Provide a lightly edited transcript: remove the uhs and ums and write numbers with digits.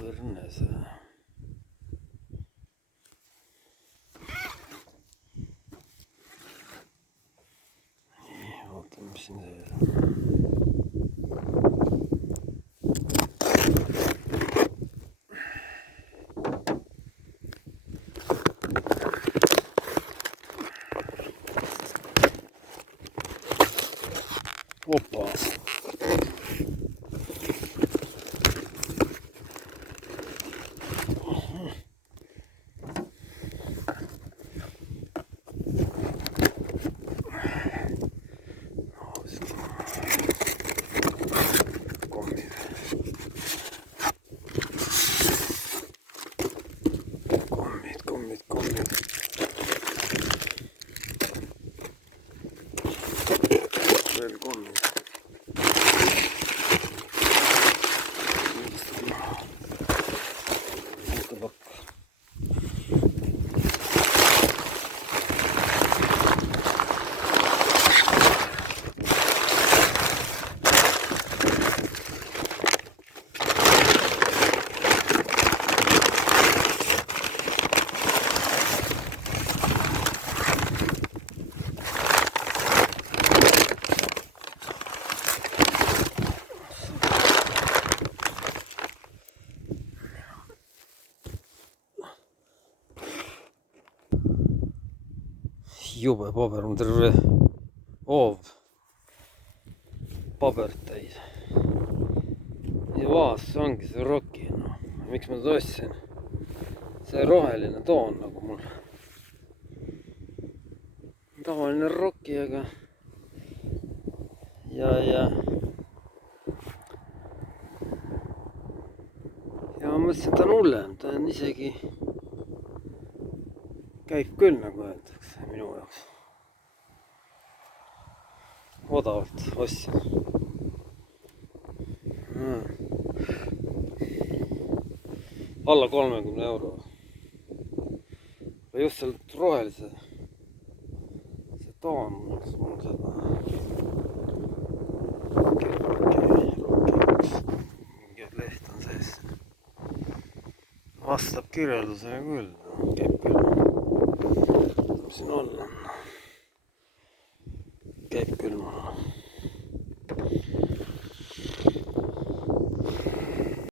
Õrnes. Nii, vaatame, mis siin sees on. Opa. Kommid. Veel kommid. Jube paber on terve hoov paberit täis. Ja vaas, see ongi see Rocki, no. Miks ma seda ostsin? See roheline toon nagu mul. Tavaline Rocki, aga ja ma mõtlesin, et ta on hullem, ta on isegi käib küll, nagu öeldakse, minu jaoks. Odavalt ostsin. Alla 30 euro. Just sealt rohelise see toon mul seda mingi leht on sees. Vastab kirjeldusele küll, käib küll. Siin olla. Käib küll mul.